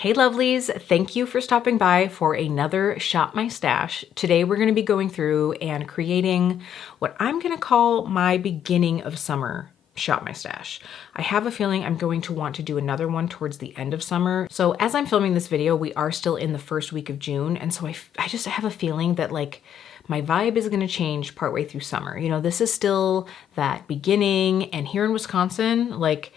Hey lovelies, thank you for stopping by for another Shop My Stash. Today we're going to be going through and creating what I'm going to call my beginning of summer Shop My Stash. I have a feeling I'm going to want to do another one towards the end of summer. So as I'm filming this video, we are still in the first week of June, and so I just have a feeling that like my vibe is going to change partway through summer. You know, this is still that beginning, and here in Wisconsin, like,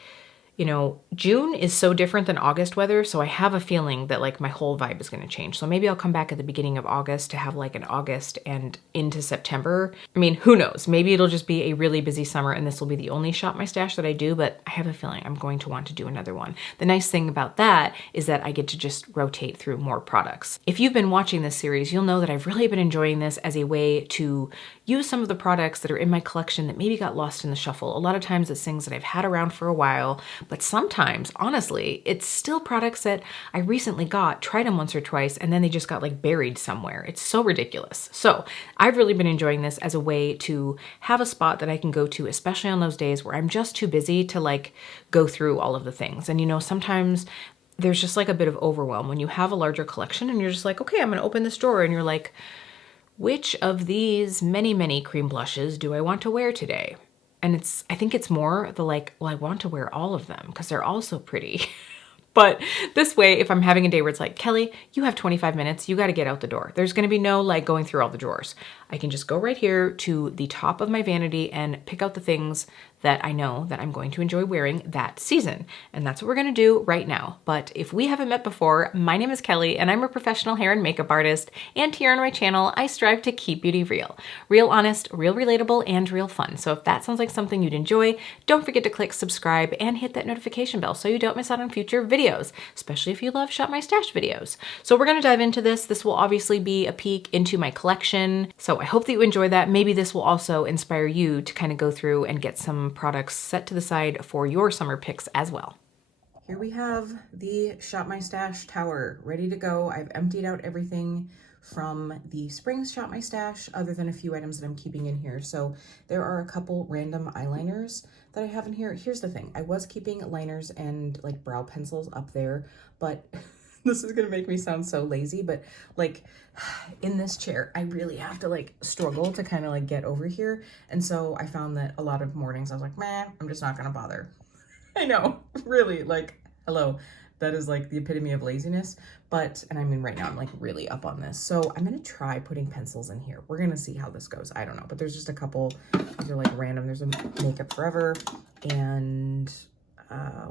you know, June is so different than August weather, so I have a feeling that like my whole vibe is going to change. So maybe I'll come back at the beginning of August to have like an August and into September. I mean, who knows? Maybe it'll just be a really busy summer and this will be the only Shop My Stash that I do, but I have a feeling I'm going to want to do another one. The nice thing about that is that I get to just rotate through more products. If you've been watching this series, you'll know that I've really been enjoying this as a way to use some of the products that are in my collection that maybe got lost in the shuffle. A lot of times it's things that I've had around for a while, but sometimes, honestly, it's still products that I recently got, tried them once or twice, and then they just got like buried somewhere. It's so ridiculous. So I've really been enjoying this as a way to have a spot that I can go to, especially on those days where I'm just too busy to like go through all of the things. And you know, sometimes there's just like a bit of overwhelm when you have a larger collection and you're just like, okay, I'm gonna open this drawer, and you're like, which of these many cream blushes do I want to wear today? And I think it's more the like, well, I want to wear all of them because they're all so pretty. But this way, if I'm having a day where it's like, Kelly, you have 25 minutes, you got to get out the door. There's going to be no like going through all the drawers. I can just go right here to the top of my vanity and pick out the things that I know that I'm going to enjoy wearing that season. And that's what we're going to do right now. But if we haven't met before, my name is Kelly and I'm a professional hair and makeup artist. And here on my channel, I strive to keep beauty real. Real honest, real relatable, and real fun. So if that sounds like something you'd enjoy, don't forget to click subscribe and hit that notification bell so you don't miss out on future videos, especially if you love Shop My Stash videos. So we're going to dive into this. This will obviously be a peek into my collection. So I hope that you enjoy that. Maybe this will also inspire you to kind of go through and get some products set to the side for your summer picks as well. Here we have the Shop My Stash tower ready to go. I've emptied out everything from the spring Shop My Stash other than a few items that I'm keeping in here. So there are a couple random eyeliners that I have in here. Here's the thing. I was keeping liners and like brow pencils up there, but this is gonna make me sound so lazy, but like in this chair, I really have to like struggle to kind of like get over here. And so I found that a lot of mornings I was like, man, I'm just not gonna bother. I know, really, like, hello, that is like the epitome of laziness. But, and I mean right now I'm like really up on this. So I'm gonna try putting pencils in here. We're gonna see how this goes. I don't know, but there's just a couple, these are like random. There's a Makeup Forever and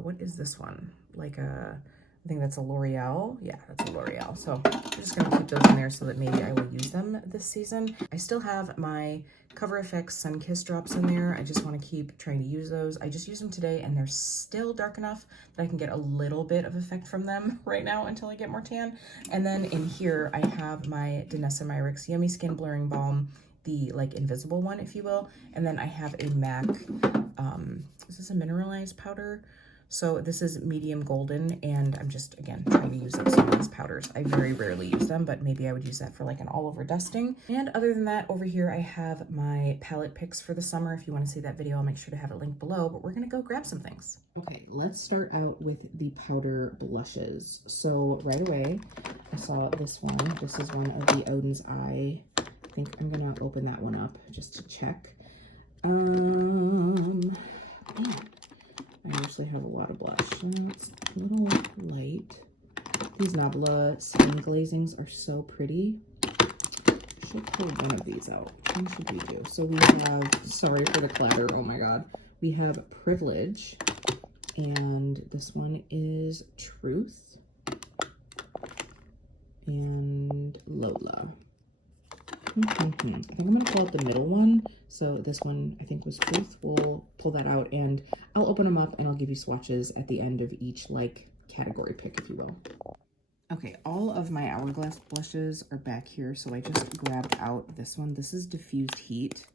what is this one? Like I think that's a L'Oreal. Yeah, that's a L'Oreal. So I'm just gonna keep those in there so that maybe I will use them this season. I still have my Cover FX Sun Kiss drops in there. I just wanna keep trying to use those. I just used them today and they're still dark enough that I can get a little bit of effect from them right now until I get more tan. And then in here, I have my Danessa Myricks Yummy Skin Blurring Balm, the like invisible one, if you will. And then I have a MAC, is this a mineralized powder? So this is medium golden, and I'm just, again, trying to use up some of these powders. I very rarely use them, but maybe I would use that for like an all-over dusting. And other than that, over here I have my palette picks for the summer. If you want to see that video, I'll make sure to have it linked below, but we're gonna go grab some things. Okay, let's start out with the powder blushes. So right away, I saw this one. This is one of the Odin's Eye. I think I'm gonna open that one up just to check. Man. I actually have a lot of blush. It's a little light. These Nabla skin glazings are so pretty. I should pull one of these out. What should we do? So we have, sorry for the clatter, oh my god. We have Privilege, and this one is Truth, and Lola. I think I'm going to pull out the middle one. So this one, I think, was Truth. We'll pull that out and I'll open them up and I'll give you swatches at the end of each like category pick, if you will. Okay, all of my Hourglass blushes are back here. So I just grabbed out this one. This is Diffused Heat.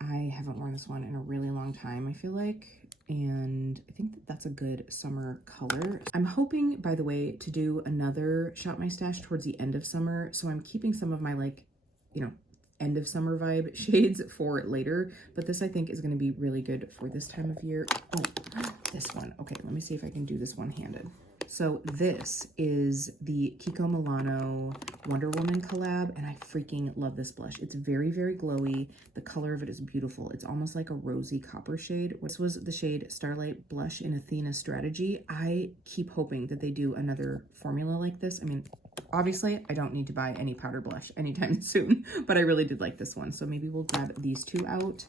I haven't worn this one in a really long time, I feel like. And I think that that's a good summer color. I'm hoping, by the way, to do another Shop My Stash towards the end of summer. So I'm keeping some of my like, you know, end of summer vibe shades for later, but this I think is going to be really good for this time of year. Oh, this one. Okay, let me see if I can do this one-handed. So this is the Kiko Milano Wonder Woman collab, and I freaking love this blush. It's very, very glowy. The color of it is beautiful. It's almost like a rosy copper shade. This was the shade Starlight Blush in Athena Strategy. I keep hoping that they do another formula like this. I mean, obviously, I don't need to buy any powder blush anytime soon, but I really did like this one. So maybe we'll grab these two out.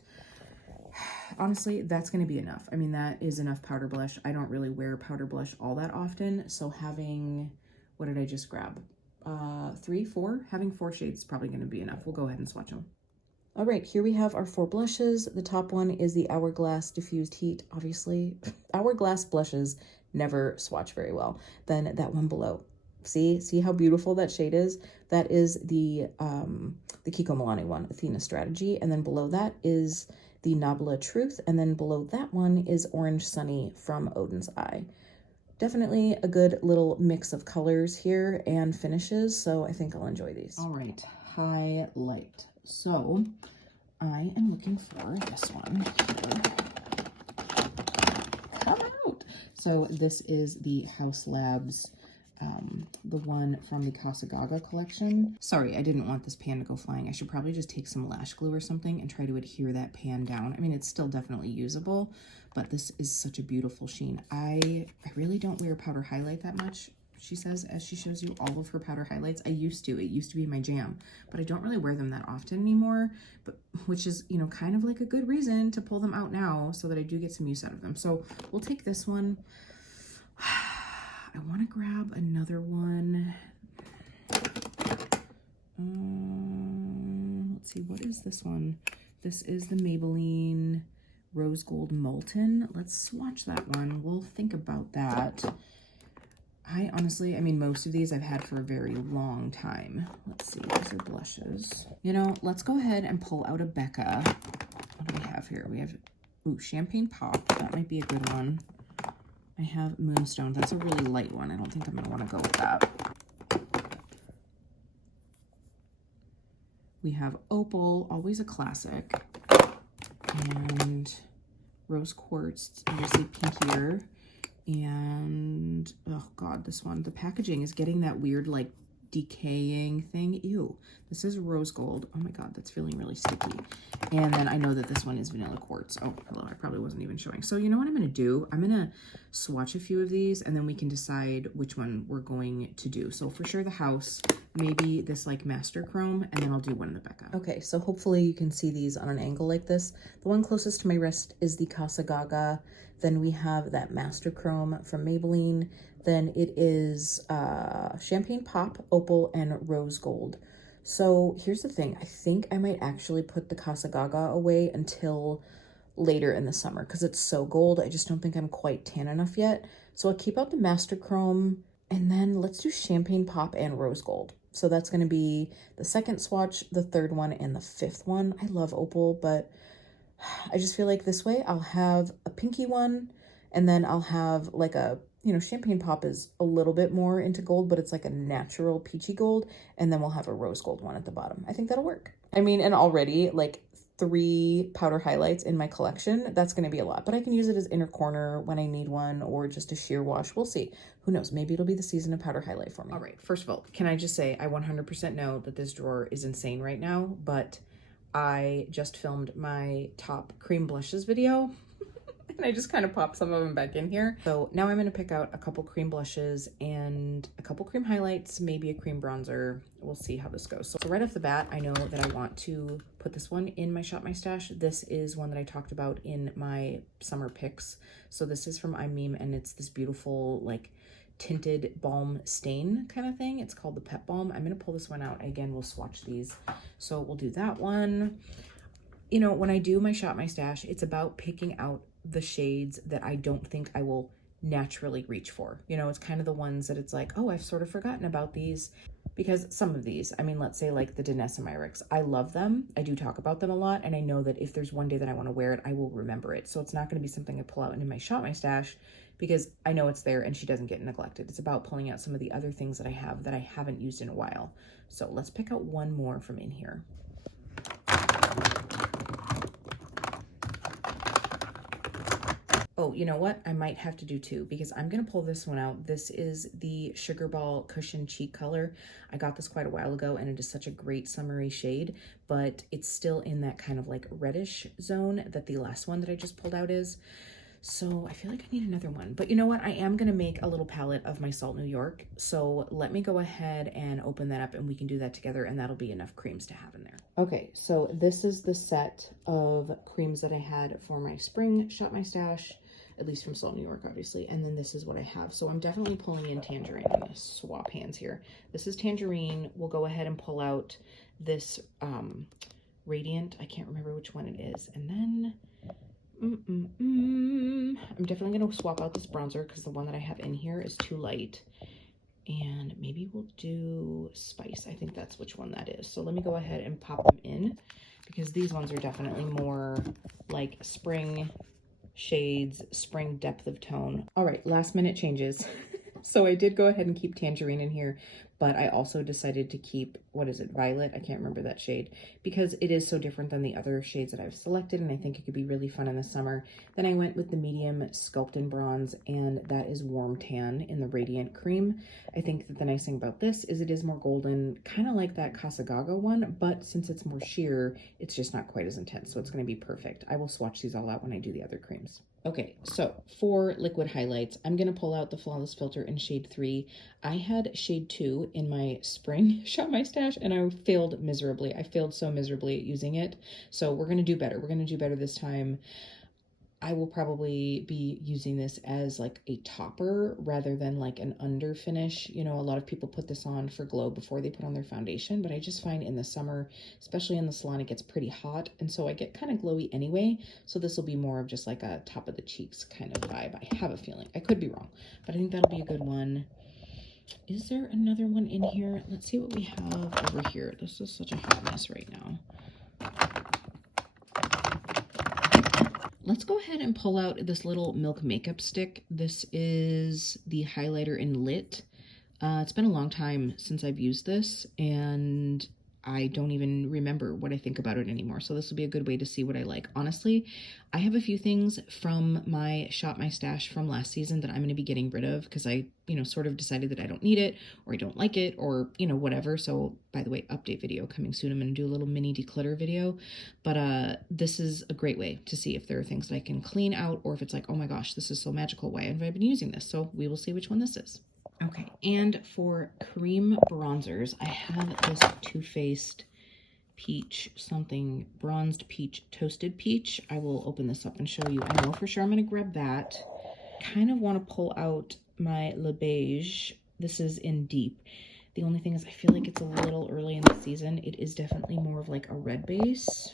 Honestly, that's going to be enough. I mean, that is enough powder blush. I don't really wear powder blush all that often. So having, what did I just grab? 3, 4? Having 4 shades is probably going to be enough. We'll go ahead and swatch them. All right, here we have our 4 blushes. The top one is the Hourglass Diffused Heat. Obviously, Hourglass blushes never swatch very well. Then that one below. See how beautiful that shade is? That is the Kiko Milano one, Athena Strategy. And then below that is the Nabla Truth, and then below that one is Orange Sunny from Odin's Eye. Definitely a good little mix of colors here and finishes, so I think I'll enjoy these. All right, highlight. So I am looking for this one here. Come out! So this is the Haus Labs, the one from the Casa Gaga collection. Sorry, I didn't want this pan to go flying. I should probably just take some lash glue or something and try to adhere that pan down. I mean, it's still definitely usable, but this is such a beautiful sheen. I really don't wear powder highlight that much, she says, as she shows you all of her powder highlights. I used to. It used to be my jam, but I don't really wear them that often anymore, but which is, you know, kind of like a good reason to pull them out now so that I do get some use out of them. So we'll take this one. I want to grab another one. Let's see, what is this one? This is the Maybelline Rose Gold Molten. Let's swatch that one. We'll think about that. I honestly, I mean, most of these I've had for a very long time. Let's see, these are blushes. You know, let's go ahead and pull out a Becca. What do we have here? We have, ooh, Champagne Pop. That might be a good one. I have Moonstone. That's a really light one. I don't think I'm going to want to go with that. We have Opal, always a classic. And Rose Quartz, obviously pinkier. And, oh God, this one. The packaging is getting that weird, like, decaying thing. Ew. This is Rose Gold. Oh my God, that's feeling really sticky. And then I know that this one is Vanilla Quartz. Oh, hello, I probably wasn't even showing. So you know what I'm going to do? I'm going to swatch a few of these and then we can decide which one we're going to do. So for sure the Haus, maybe this like Master Chrome, and then I'll do one in the Becca. Okay, so hopefully you can see these on an angle like this. The one closest to my wrist is the Casa Gaga. Then we have that Master Chrome from Maybelline. Then it is Champagne Pop, Opal, and Rose Gold. So here's the thing. I think I might actually put the Casa Gaga away until later in the summer because it's so gold. I just don't think I'm quite tan enough yet. So I'll keep out the Master Chrome, and then let's do Champagne Pop and Rose Gold. So that's going to be the second swatch, the third one, and the fifth one. I love Opal, but I just feel like this way I'll have a pinky one, and then I'll have like a, you know, Champagne Pop is a little bit more into gold, but it's like a natural peachy gold, and then we'll have a Rose Gold one at the bottom. I think that'll work. I mean, and already like 3 powder highlights in my collection, that's going to be a lot, but I can use it as inner corner when I need one, or just a sheer wash. We'll see. Who knows? Maybe it'll be the season of powder highlight for me. All right. First of all, can I just say I 100% know that this drawer is insane right now, but I just filmed my top cream blushes video and I just kind of popped some of them back in here. So now I'm going to pick out a couple cream blushes and a couple cream highlights, maybe a cream bronzer. We'll see how this goes. So right off the bat, I know that I want to put this one in my Shop My Stash. This is one that I talked about in my summer picks. So this is from iMeme, and it's this beautiful like tinted balm stain kind of thing. It's called the Pep Balm. I'm going to pull this one out. Again, we'll swatch these. So we'll do that one. You know, when I do my Shop My Stash, it's about picking out the shades that I don't think I will naturally reach for. You know, it's kind of the ones that it's like, oh, I've sort of forgotten about these, because some of these, I mean, let's say like the Danessa Myricks, I love them. I do talk about them a lot, and I know that if there's one day that I want to wear it, I will remember it. So it's not going to be something I pull out into my Shop My Stash because I know it's there and she doesn't get neglected. It's about pulling out some of the other things that I have that I haven't used in a while. So let's pick out one more from in here. Oh, you know what? I might have to do two because I'm going to pull this one out. This is the Sugar Ball Cushion Cheek Color. I got this quite a while ago and it is such a great summery shade, but it's still in that kind of like reddish zone that the last one that I just pulled out is. So I feel like I need another one, but you know what? I am going to make a little palette of my Salt New York. So let me go ahead and open that up and we can do that together, and that'll be enough creams to have in there. Okay, so this is the set of creams that I had for my spring Shop My Stash, at least from Salt New York, obviously. And then this is what I have. So I'm definitely pulling in Tangerine. I'm going to swap hands here. This is Tangerine. We'll go ahead and pull out this Radiant. I can't remember which one it is. And then I'm definitely going to swap out this bronzer because the one that I have in here is too light. And maybe we'll do Spice. I think that's which one that is. So let me go ahead and pop them in because these ones are definitely more like spring shades, spring depth of tone. All right, last minute changes. So I did go ahead and keep Tangerine in here, but I also decided to keep, what is it, Violet? I can't remember that shade because it is so different than the other shades that I've selected, and I think it could be really fun in the summer. Then I went with the medium Sculptin Bronze, and that is Warm Tan in the Radiant Cream. I think that the nice thing about this is it is more golden, kind of like that Casagaga one, but since it's more sheer, it's just not quite as intense, so it's going to be perfect. I will swatch these all out when I do the other creams. Okay, so for liquid highlights, I'm going to pull out the Flawless Filter in shade 3. I had shade 2 in my spring Shop My Stash, and I failed miserably. I failed so miserably at using it. So we're going to do better. We're going to do better this time. I will probably be using this as like a topper rather than like an under finish. You know, a lot of people put this on for glow before they put on their foundation, but I just find in the summer, especially in the salon, it gets pretty hot. And so I get kind of glowy anyway. So this will be more of just like a top of the cheeks kind of vibe. I have a feeling. I could be wrong, but I think that'll be a good one. Is there another one in here? Let's see what we have over here. This is such a hot mess right now. Let's go ahead and pull out this little Milk makeup stick. This is the highlighter in Lit. It's been a long time since I've used this, and I don't even remember what I think about it anymore. So this will be a good way to see what I like. Honestly, I have a few things from my Shop My Stash from last season that I'm going to be getting rid of because I, sort of decided that I don't need it or I don't like it or, whatever. So by the way, update video coming soon. I'm going to do a little mini declutter video, but this is a great way to see if there are things that I can clean out or if it's like, oh my gosh, this is so magical. Why haven't I been using this? So we will see which one this is. Okay, and for cream bronzers, I have this Too Faced Peach something, Bronzed Peach, Toasted Peach. I will open this up and show you. I know for sure I'm going to grab that. Kind of want to pull out my Le Beige. This is in Deep. The only thing is I feel like it's a little early in the season. It is definitely more of like a red base.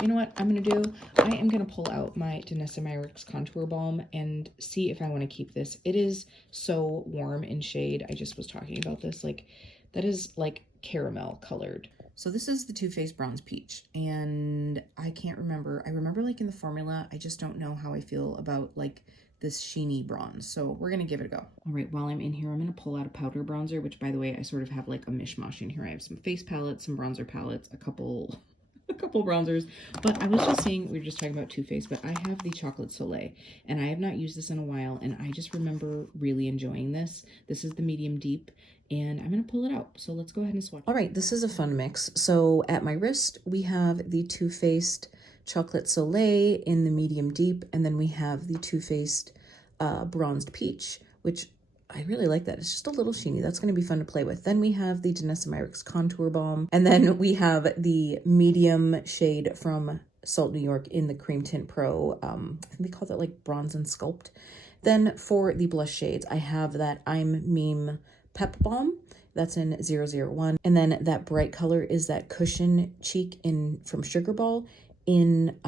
You know what I'm going to do? I am going to pull out my Danessa Myricks Contour Balm and see if I want to keep this. It is so warm in shade. I just was talking about this. Like, that is like caramel colored. So this is the Too Faced Bronze Peach, and I can't remember. I remember like in the formula, I just don't know how I feel about like this sheeny bronze. So we're going to give it a go. All right, while I'm in here, I'm going to pull out a powder bronzer, which by the way, I sort of have like a mishmash in here. I have some face palettes, some bronzer palettes, a couple bronzers, but I was just saying, we were just talking about Too Faced, but I have the Chocolate Soleil, and I have not used this in a while, and I just remember really enjoying this. This is the medium deep, and I'm going to pull it out. So let's go ahead and swatch. All right, this is a fun mix. So at my wrist, we have the Too Faced Chocolate Soleil in the medium deep, and then we have the Too Faced Bronzed Peach, which I really like that. It's just a little sheeny. That's going to be fun to play with. Then we have the Danessa Myricks Contour Balm. And then we have the medium shade from Salt New York in the Cream Tint Pro. I think they call that like Bronze and Sculpt. Then for the blush shades, I have that I'm Meme Pep Balm. That's in 001. And then that bright color is that Cushion Cheek from Sugar Ball in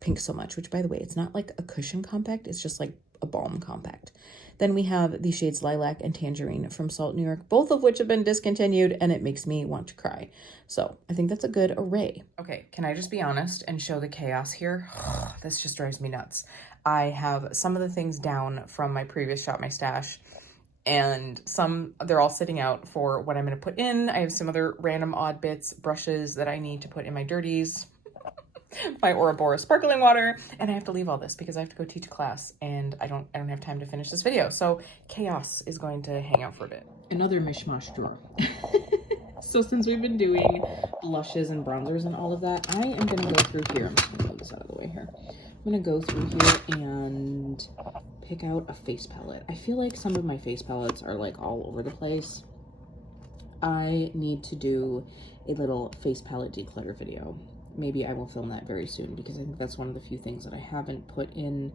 Pink So Much, which by the way, it's not like a cushion compact. It's just like a balm compact. Then we have the shades Lilac and Tangerine from Salt New York, both of which have been discontinued, and it makes me want to cry. So I think that's a good array. Okay, can I just be honest and show the chaos here? This just drives me nuts. I have some of the things down from my previous Shop My Stash, and some, they're all sitting out for what I'm going to put in. I have some other random odd bits, brushes that I need to put in my dirties. my Ouroboros sparkling water, and I have to leave all this because I have to go teach a class and I don't have time to finish this video. So chaos is going to hang out for a bit. Another mishmash drawer. So since we've been doing blushes and bronzers and all of that, I am gonna go through here. I'm just gonna move this out of the way here. I'm gonna go through here and pick out a face palette. I feel like some of my face palettes are like all over the place. I need to do a little face palette declutter video. Maybe I will film that very soon because I think that's one of the few things that I haven't put in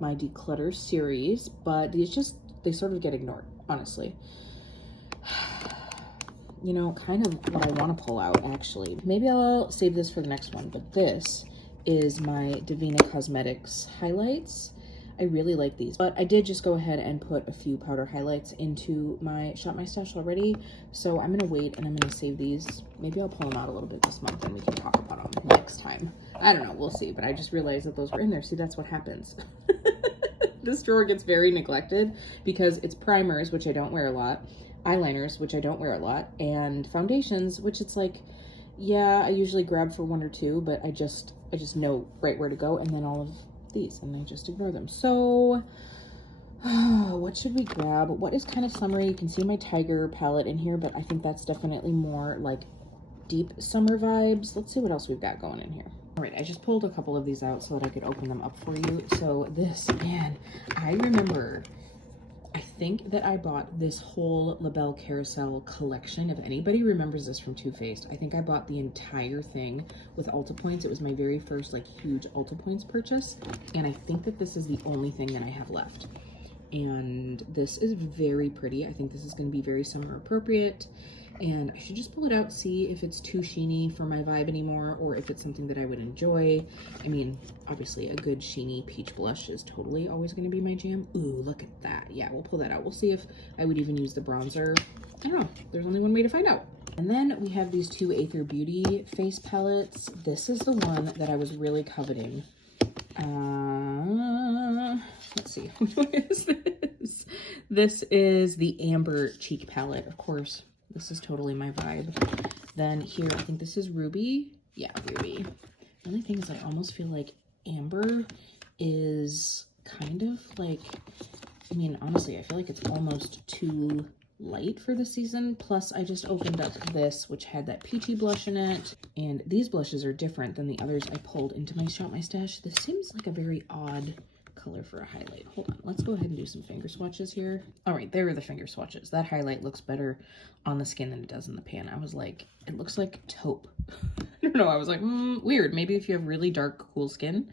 my declutter series, but they sort of get ignored, honestly. You know, kind of what I want to pull out, actually. Maybe I'll save this for the next one, but this is my Divina Cosmetics highlights. I really like these, but I did just go ahead and put a few powder highlights into my Shop My Stash already, so I'm gonna wait and I'm gonna save these. Maybe I'll pull them out a little bit this month and we can talk about them next time. I don't know, we'll see, but I just realized that those were in there. See, that's what happens. This drawer gets very neglected because it's primers, which I don't wear a lot, eyeliners, which I don't wear a lot, and foundations, which it's like, yeah, I usually grab for one or two, but I just know right where to go, and then all of these, and I just ignore them. So what should we grab? What is kind of summery? You can see my Tiger palette in here, but I think that's definitely more like deep summer vibes. Let's see what else we've got going in here. All right, I just pulled a couple of these out so that I could open them up for you. So this, man, I remember, I think that I bought this whole Labelle Carousel collection. If anybody remembers this from Too Faced, I think I bought the entire thing with Ulta Points. It was my very first like huge Ulta Points purchase. And I think that this is the only thing that I have left. And this is very pretty. I think this is going to be very summer appropriate. And I should just pull it out, see if it's too sheeny for my vibe anymore, or if it's something that I would enjoy. I mean, obviously a good sheeny peach blush is totally always going to be my jam. Ooh, look at that. Yeah, we'll pull that out. We'll see if I would even use the bronzer. I don't know. There's only one way to find out. And then we have these two ATHR Beauty face palettes. This is the one that I was really coveting. Let's see. What is this? This is the Amber Cheek Palette, of course. This is totally my vibe. Then here, I think this is Ruby. Yeah, Ruby. The only thing is I almost feel like Amber is kind of like, I mean, honestly, I feel like it's almost too light for the season. Plus, I just opened up this, which had that peachy blush in it. And these blushes are different than the others I pulled into my Shop My Stash. This seems like a very odd color for a highlight. Hold on, let's go ahead and do some finger swatches here. All right, there are the finger swatches. That highlight looks better on the skin than it does in the pan. I was like, it looks like taupe. I don't know, I was like, weird. Maybe if you have really dark, cool skin.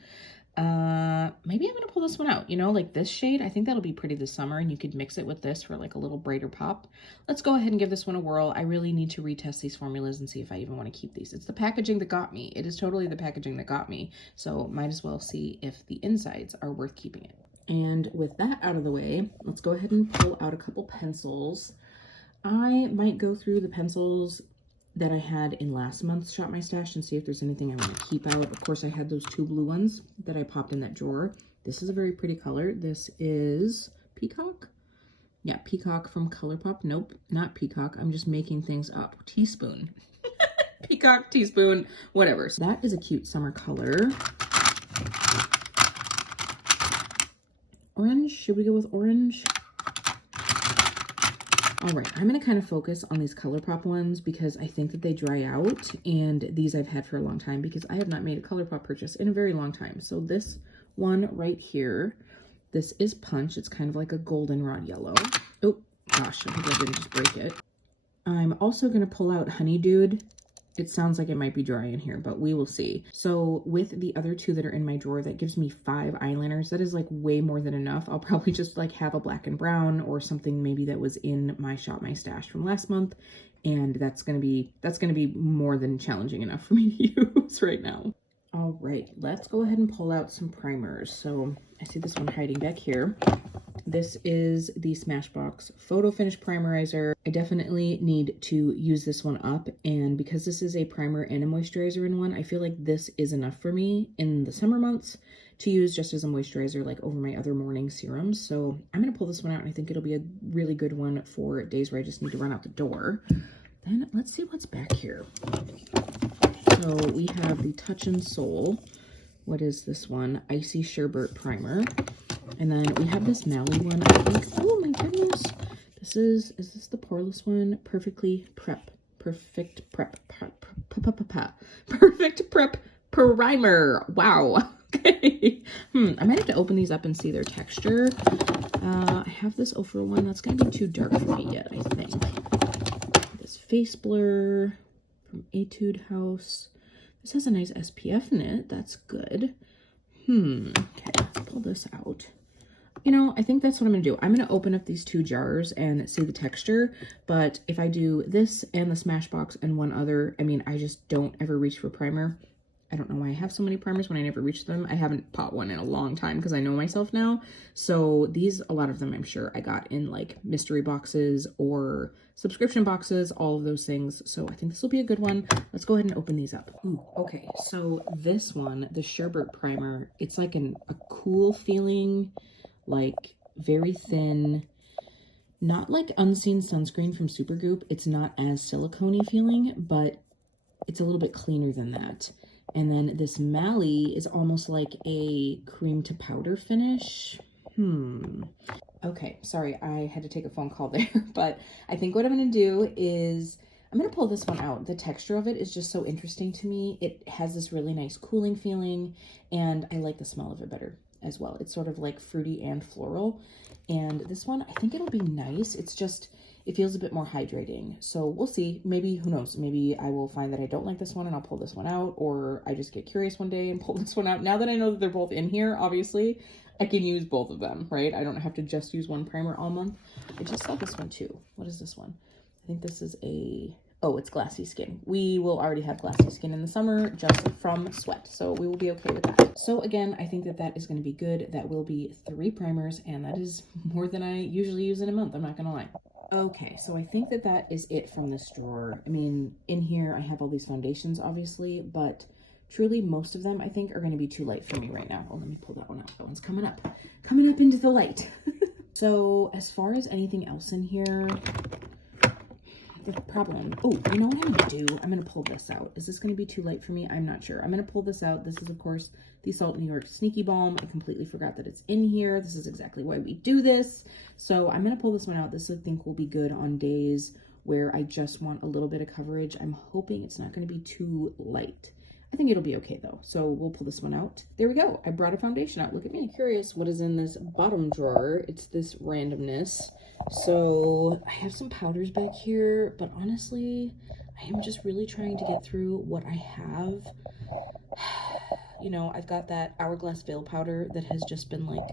Maybe I'm gonna pull this one out, you know, like this shade. I think that'll be pretty this summer, and you could mix it with this for like a little brighter pop. Let's go ahead and give this one a whirl. I really need to retest these formulas and see if I even want to keep these. It's the packaging that got me. It is totally the packaging that got me. So might as well see if the insides are worth keeping it. And with that out of the way, let's go ahead and pull out a couple pencils. I might go through the pencils that I had in last month's Shop My Stash and see if there's anything I want to keep out. Of course, I had those two blue ones that I popped in that drawer. This is a very pretty color. This is Peacock. Yeah, Peacock from ColourPop. Nope, not Peacock. I'm just making things up. Teaspoon. Peacock, teaspoon, whatever. So that is a cute summer color. Orange. Should we go with orange? All right, I'm going to kind of focus on these ColourPop ones because I think that they dry out, and these I've had for a long time because I have not made a ColourPop purchase in a very long time. So this one right here, this is Punch. It's kind of like a goldenrod yellow. Oh, gosh, I hope I didn't just break it. I'm also going to pull out Honey Dude. It sounds like it might be dry in here, but we will see. So with the other two that are in my drawer, that gives me 5 eyeliners. That is like way more than enough. I'll probably just like have a black and brown or something maybe that was in my Shop My Stash from last month. And that's gonna be more than challenging enough for me to use right now. All right, let's go ahead and pull out some primers. So I see this one hiding back here. This is the Smashbox Photo Finish Primerizer. I definitely need to use this one up, and because this is a primer and a moisturizer in one, I feel like this is enough for me in the summer months to use just as a moisturizer, like over my other morning serums. So I'm gonna pull this one out, and I think it'll be a really good one for days where I just need to run out the door. Then let's see what's back here. So we have the Touch and Soul. What is this one? Icy Sherbet Primer. And then we have this Mally one, I think. Oh my goodness. Is this the poreless one? Perfect Prep Primer. Wow. Okay. I might have to open these up and see their texture. I have this Ofra one. That's going to be too dark for me yet, I think. This Face Blur from Etude Haus. This has a nice SPF in it. That's good. Okay, let's pull this out. You know, I think that's what I'm going to do. I'm going to open up these 2 jars and see the texture. But if I do this and the Smashbox and one other, I mean, I just don't ever reach for primer. I don't know why I have so many primers when I never reach them. I haven't bought one in a long time because I know myself now. So these, a lot of them I'm sure I got in like mystery boxes or subscription boxes, all of those things. So I think this will be a good one. Let's go ahead and open these up. Ooh, okay, so this one, the Sherbet Primer, it's like a cool feeling, like very thin, not like Unseen Sunscreen from Supergoop. It's not as silicone-y feeling, but it's a little bit cleaner than that. And then this Mally is almost like a cream to powder finish. Okay, sorry, I had to take a phone call there, but I think what I'm going to do is I'm going to pull this one out. The texture of it is just so interesting to me. It has this really nice cooling feeling, and I like the smell of it better as well. It's sort of like fruity and floral. And this one, I think it'll be nice. It's just, it feels a bit more hydrating. So we'll see. Maybe, who knows, maybe I will find that I don't like this one and I'll pull this one out, or I just get curious one day and pull this one out. Now that I know that they're both in here, obviously, I can use both of them, right? I don't have to just use one primer all month. I just saw this one too. What is this one? I think this is oh, it's Glassy Skin. We will already have glassy skin in the summer just from sweat, so we will be okay with that. So again, I think that that is going to be good. That will be 3 primers, and that is more than I usually use in a month, I'm not going to lie. Okay, so I think that that is it from this drawer. I mean, in here I have all these foundations, obviously, but truly most of them I think are going to be too light for me right now. Oh, let me pull that one out. That one's coming up into the light. So as far as anything else in here, the problem, oh, you know what I'm going to do? I'm going to pull this out. Is this going to be too light for me? I'm not sure. I'm going to pull this out. This is, of course, the Salt New York Sneaky Balm. I completely forgot that it's in here. This is exactly why we do this. So I'm going to pull this one out. This, I think, will be good on days where I just want a little bit of coverage. I'm hoping it's not going to be too light. I think it'll be okay, though. So we'll pull this one out. There we go. I brought a foundation out. Look at me. I'm curious what is in this bottom drawer. It's this randomness. So I have some powders back here, but honestly, I am just really trying to get through what I have. You know, I've got that Hourglass Veil powder that has just been like,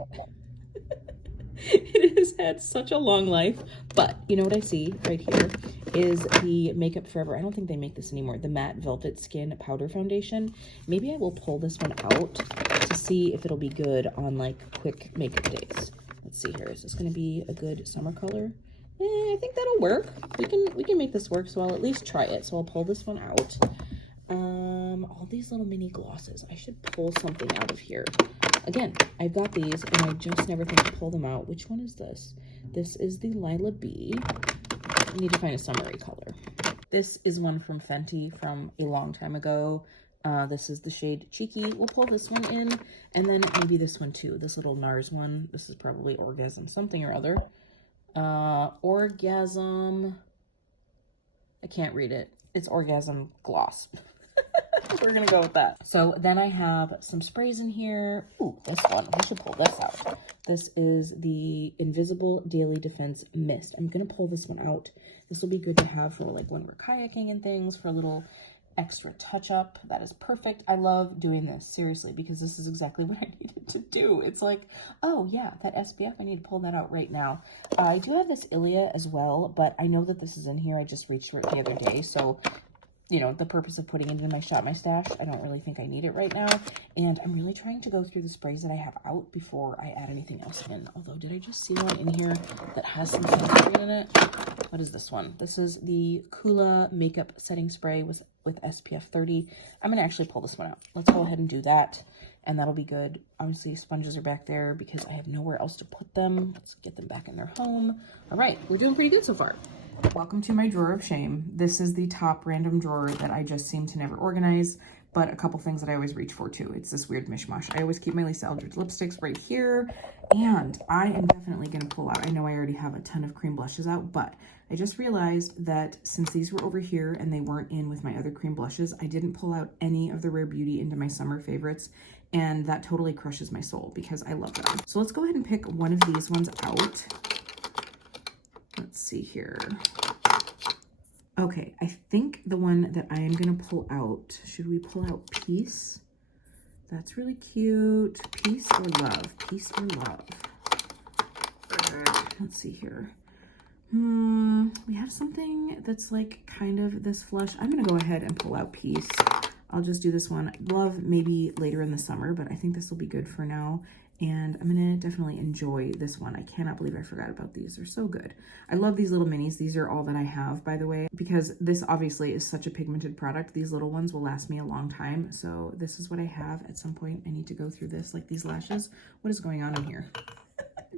it has had such a long life, but you know what I see right here is the Makeup Forever. I don't think they make this anymore. The Matte Velvet Skin Powder Foundation. Maybe I will pull this one out to see if it'll be good on like quick makeup days. Let's see here. Is this going to be a good summer color? I think that'll work. We can make this work, so I'll at least try it. So I'll pull this one out. All these little mini glosses. I should pull something out of here. Again, I've got these, and I just never think to pull them out. Which one is this? This is the Lila B. I need to find a summery color. This is one from Fenty from a long time ago. This is the shade Cheeky. We'll pull this one in, and then maybe this one too. This little Nars one. This is probably Orgasm something or other. Orgasm. I can't read it. It's Orgasm Gloss. We're gonna go with that. So then I have some sprays in here. Ooh, this one. We should pull this out. This is the Invisible Daily Defense Mist. I'm gonna pull this one out. This will be good to have for like when we're kayaking and things, for a little extra touch-up. That is perfect. I love doing this, seriously, because this is exactly what I needed to do. It's like, oh yeah, that SPF, I need to pull that out right now. I do have this Ilia as well, but I know that this is in here. I just reached for it the other day, so you know, the purpose of putting it in my Shop My Stash, I don't really think I need it right now. And I'm really trying to go through the sprays that I have out before I add anything else in. Although, did I just see one in here that has some sunscreen in it? What is this one? This is the Kula Makeup Setting Spray with SPF 30. I'm going to actually pull this one out. Let's go ahead and do that, and that'll be good. Obviously, sponges are back there because I have nowhere else to put them. Let's get them back in their home. All right, we're doing pretty good so far. Welcome to my drawer of shame. This is the top random drawer that I just seem to never organize, but a couple things that I always reach for too. It's this weird mishmash. I always keep my Lisa Eldridge lipsticks right here, and I am definitely gonna pull out, I know I already have a ton of cream blushes out, but I just realized that since these were over here and they weren't in with my other cream blushes, I didn't pull out any of the Rare Beauty into my summer favorites, and that totally crushes my soul because I love them. So let's go ahead and pick one of these ones out. Let's see here. Okay, I think the one that I am gonna pull out, should we pull out Peace? That's really cute. Peace or Love? Peace or Love? Let's see here. We have something that's like kind of this flush. I'm gonna go ahead and pull out Peace. I'll just do this one. Love maybe later in the summer, but I think this will be good for now. And I'm gonna definitely enjoy this one. I cannot believe I forgot about these. They're so good. I love these little minis. These are all that I have, by the way, because this obviously is such a pigmented product. These little ones will last me a long time. So this is what I have. At some point, I need to go through this, like these lashes. What is going on in here?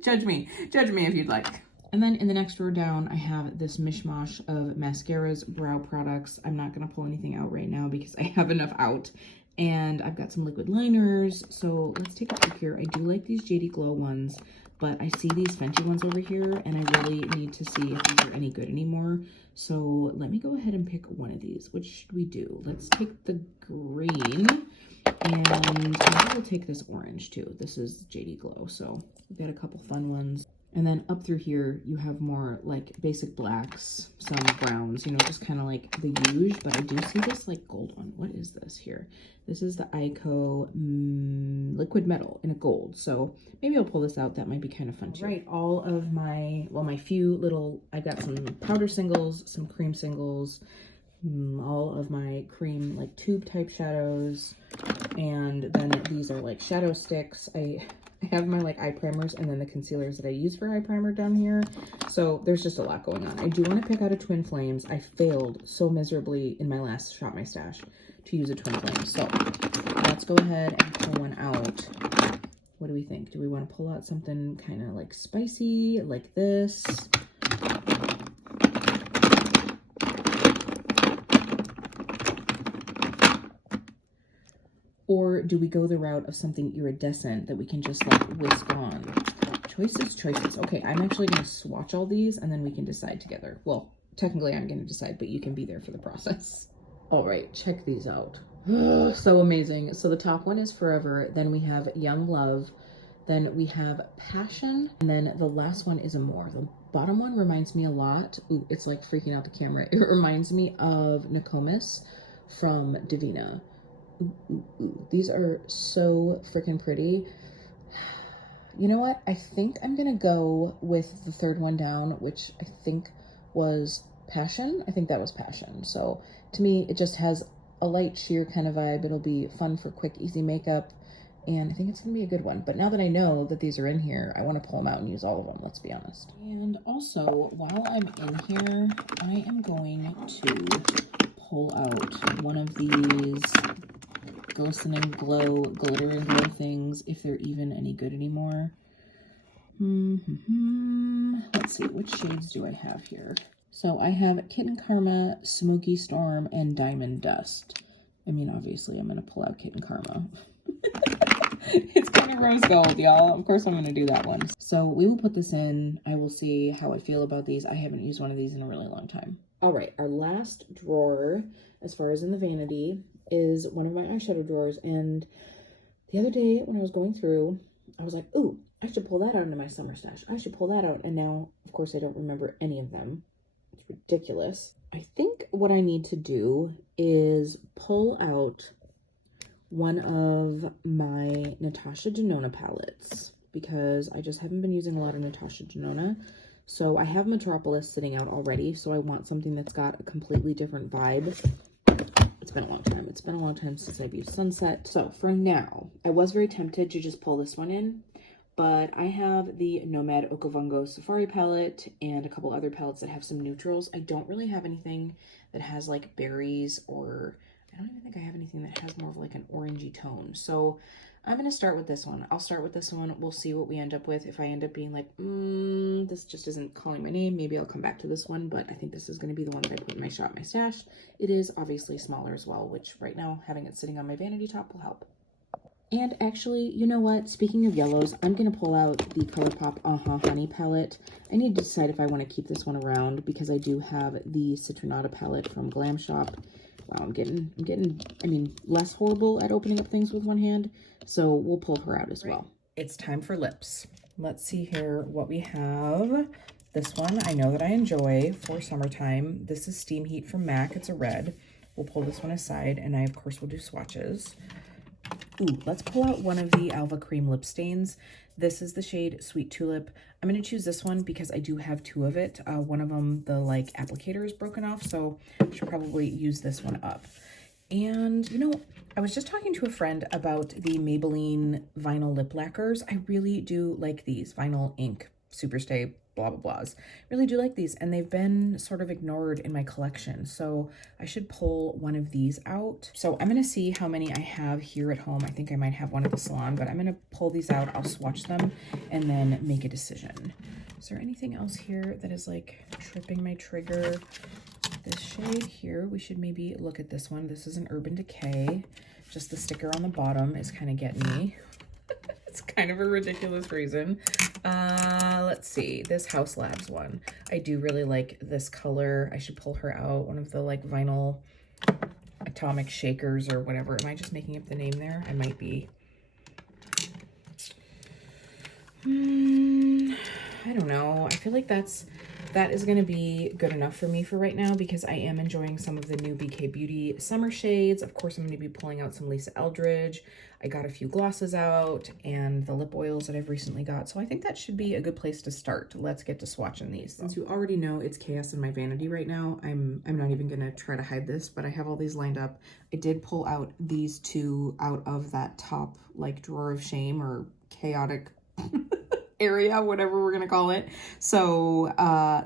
Judge me if you'd like. And then in the next row down, I have this mishmash of mascaras, brow products. I'm not gonna pull anything out right now because I have enough out. And I've got some liquid liners. So let's take a peek here. I do like these JD Glow ones, but I see these Fenty ones over here and I really need to see if these are any good anymore. So let me go ahead and pick one of these. Which should we do? Let's take the green and maybe we'll take this orange too. This is JD Glow. So we've got a couple fun ones. And then up through here, you have more like basic blacks, some browns, you know, just kind of like the usual, but I do see this like gold one. What is this here? This is the Ico Liquid Metal in a gold. So maybe I'll pull this out. That might be kind of fun too. Right, all of my, well, my few little, I got some powder singles, some cream singles, all of my cream like tube type shadows, and then these are like shadow sticks. I have my like eye primers and then the concealers that I use for eye primer down here. So there's just a lot going on. I do want to pick out a Twin Flames. I failed so miserably in my last Shop My Stash to use a Twin Flame. So let's go ahead and pull one out. What do we think? Do we want to pull out something kind of like spicy like this? Or do we go the route of something iridescent that we can just like whisk on? Choices. Okay, I'm actually going to swatch all these and then we can decide together. Well, technically I'm going to decide, but you can be there for the process. All right, check these out. So amazing. So the top one is Forever. Then we have Young Love. Then we have Passion. And then the last one is Amore. The bottom one reminds me a lot. Ooh, it's like freaking out the camera. It reminds me of Nokomis from Divina. Ooh. These are so freaking pretty. You know what? I think I'm gonna go with the third one down, which I think was Passion. I think that was Passion. So to me, it just has a light sheer kind of vibe. It'll be fun for quick, easy makeup. And I think it's gonna be a good one. But now that I know that these are in here, I wanna pull them out and use all of them, let's be honest. And also, while I'm in here, I am going to pull out one of these glistening glow, glitter and glow things, if they're even any good anymore. Let's see, which shades do I have here? So I have Kitten Karma, Smoky Storm, and Diamond Dust. I mean, obviously I'm going to pull out Kitten Karma. It's kind of rose gold, y'all. Of course I'm going to do that one. So we will put this in. I will see how I feel about these. I haven't used one of these in a really long time. All right, our last drawer, as far as in the vanity, is one of my eyeshadow drawers. And the other day when I was going through, I was like, ooh, I should pull that out into my summer stash. I should pull that out. And now, of course, I don't remember any of them. It's ridiculous. I think what I need to do is pull out one of my Natasha Denona palettes because I just haven't been using a lot of Natasha Denona. So I have Metropolis sitting out already. So I want something that's got a completely different vibe. It's been a long time. It's been a long time since I've used Sunset. So for now, I was very tempted to just pull this one in, but I have the Nomad Okavango Safari palette and a couple other palettes that have some neutrals. I don't really have anything that has like berries, or I don't even think I have anything that has more of like an orangey tone. So I'm going to start with this one. I'll start with this one. We'll see what we end up with. If I end up being like, this just isn't calling my name, maybe I'll come back to this one, but I think this is going to be the one that I put in my Shop My Stash. It is obviously smaller as well, which right now having it sitting on my vanity top will help. And actually, you know what? Speaking of yellows, I'm going to pull out the ColourPop Honey palette. I need to decide if I want to keep this one around because I do have the Citronata palette from Glam Shop. Wow, I'm getting, I mean, less horrible at opening up things with one hand. So we'll pull her out as well. It's time for lips. Let's see here what we have. This one I know that I enjoy for summertime. This is Steam Heat from MAC. It's a red. We'll pull this one aside, and I, of course, will do swatches. Ooh, let's pull out one of the Alva Cream lip stains. This is the shade Sweet Tulip. I'm going to choose this one because I do have two of it. One of them, the like applicator is broken off, so I should probably use this one up. And, you know, I was just talking to a friend about the Maybelline vinyl lip lacquers. I really do like these. Vinyl ink, Superstay, blah, blah, blahs. Really do like these, and they've been sort of ignored in my collection. So I should pull one of these out. So I'm going to see how many I have here at home. I think I might have one at the salon, but I'm going to pull these out. I'll swatch them and then make a decision. Is there anything else here that is like tripping my trigger? This shade here, we should maybe look at this one. This is an Urban Decay. Just the sticker on the bottom is kind of getting me. It's kind of a ridiculous reason. Let's see, this Haus Labs one. I do really like this color. I should pull her out. One of the like vinyl atomic shakers or whatever. Am I just making up the name there? I might be. I don't know. I feel like that is going to be good enough for me for right now because I am enjoying some of the new BK Beauty summer shades. Of course, I'm going to be pulling out some Lisa Eldridge. I got a few glosses out and the lip oils that I've recently got. So I think that should be a good place to start. Let's get to swatching these. Since you already know it's chaos in my vanity right now, I'm not even going to try to hide this, but I have all these lined up. I did pull out these two out of that top like drawer of shame or chaotic area, whatever we're gonna call it. So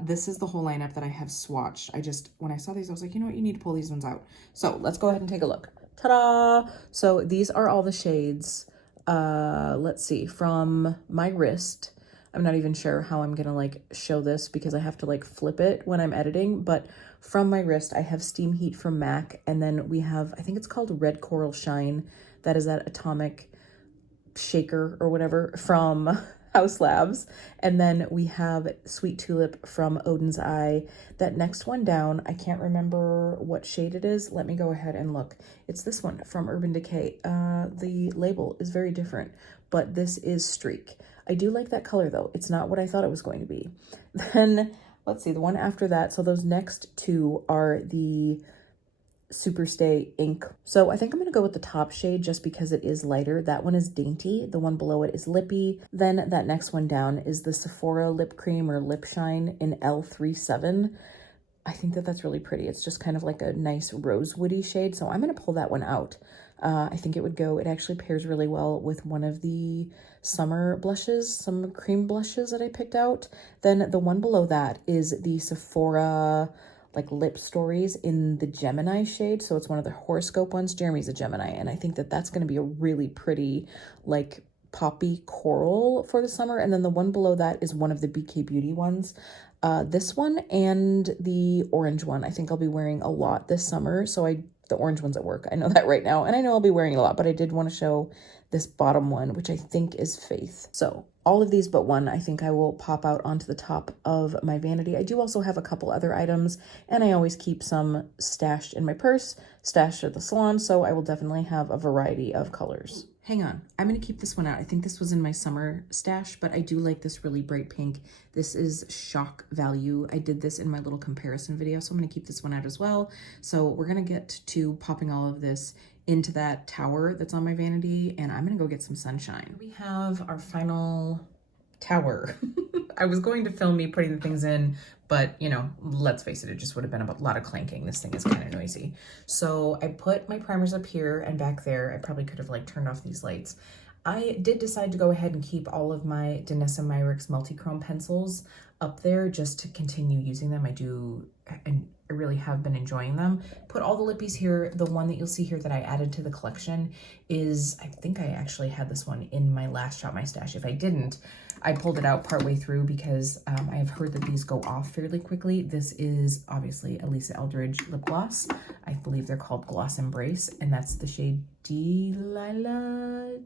this is the whole lineup that I have swatched. When I saw these, I was like, you know what, you need to pull these ones out. So let's go ahead and take a look. Ta-da! So these are all the shades. Let's see, from my wrist. I'm not even sure how I'm gonna like show this because I have to like flip it when I'm editing, but from my wrist, I have Steam Heat from MAC, and then we have, I think it's called Red Coral Shine. That is that atomic shaker or whatever from Haus Labs. And then we have Sweet Tulip from Odin's Eye. That next one down, I can't remember what shade it is. Let me go ahead and look. It's this one from Urban Decay. The label is very different, but this is Streak. I do like that color though. It's not what I thought it was going to be. Then let's see, the one after that. So those next two are the Superstay ink. So I think I'm going to go with the top shade just because it is lighter. That one is Dainty. The one below it is Lippy. Then that next one down is the Sephora Lip Cream or Lip Shine in L37. I think that that's really pretty. It's just kind of like a nice rosewoody shade. So I'm going to pull that one out. I think it would go, it actually pairs really well with one of the summer blushes, some cream blushes that I picked out. Then the one below that is the Sephora like Lip Stories in the Gemini shade. So it's one of the horoscope ones. Jeremy's a Gemini, and I think that that's going to be a really pretty like poppy coral for the summer. And then the one below that is one of the BK Beauty ones. This one and the orange one, I think I'll be wearing a lot this summer. So the orange one's at work. I know that right now, and I know I'll be wearing it a lot, but I did want to show this bottom one, which I think is Faith. So all of these but one, I think I will pop out onto the top of my vanity. I do also have a couple other items, and I always keep some stashed in my purse, stashed at the salon, so I will definitely have a variety of colors. Hang on, I'm going to keep this one out. I think this was in my summer stash, but I do like this really bright pink. This is shock value. I did this in my little comparison video, so I'm going to keep this one out as well. So we're going to get to popping all of this into that tower that's on my vanity, and I'm going to go get some sunshine. We have our final tower. I was going to film me putting the things in, but you know, let's face it, it just would have been a lot of clanking. This thing is kind of noisy. So I put my primers up here and back there. I probably could have like turned off these lights. I did decide to go ahead and keep all of my Danessa Myricks multi-chrome pencils up there just to continue using them. And I really have been enjoying them. Put all the lippies here. The one that you'll see here that I added to the collection is, I think I actually had this one in my last Shop My Stash. If I didn't, I pulled it out partway through because I have heard that these go off fairly quickly. This is obviously a Lisa Eldridge lip gloss. I believe they're called Gloss Embrace, and that's the shade Delilah.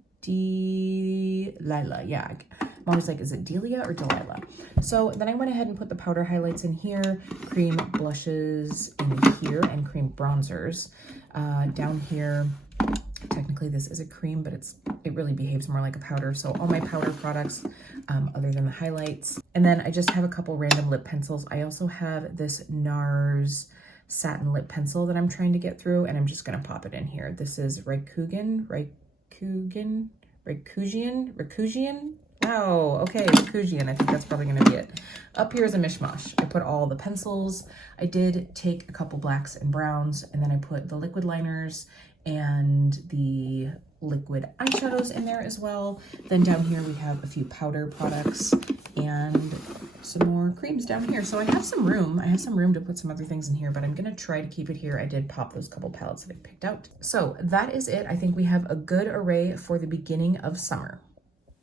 Yeah. I'm always like, is it Delia or Delilah? So then I went ahead and put the powder highlights in here, cream blushes in here, and cream bronzers. Down here, technically this is a cream, but it really behaves more like a powder. So all my powder products, other than the highlights. And then I just have a couple random lip pencils. I also have this Nars satin lip pencil that I'm trying to get through, and I'm just gonna pop it in here. This is Rikujian. Wow, okay, Rikujian, I think that's probably gonna be it. Up here is a mishmash. I put all the pencils. I did take a couple blacks and browns, and then I put the liquid liners and the liquid eyeshadows in there as well. Then down here we have a few powder products and some more creams down here. So I have some room. I have some room to put some other things in here, but I'm gonna try to keep it here. I did pop those couple palettes that I picked out. So that is it. I think we have a good array for the beginning of summer.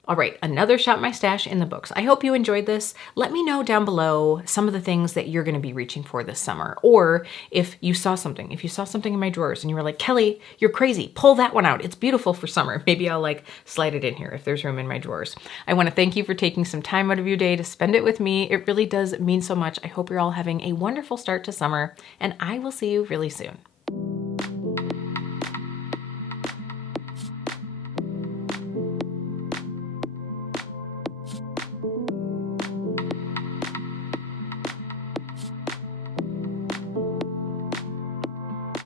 All right, another Shop My Stash in the books. I hope you enjoyed this. Let me know down below some of the things that you're gonna be reaching for this summer. Or if you saw something in my drawers and you were like, Kelly, you're crazy, pull that one out. It's beautiful for summer. Maybe I'll like slide it in here if there's room in my drawers. I wanna thank you for taking some time out of your day to spend it with me. It really does mean so much. I hope you're all having a wonderful start to summer, and I will see you really soon.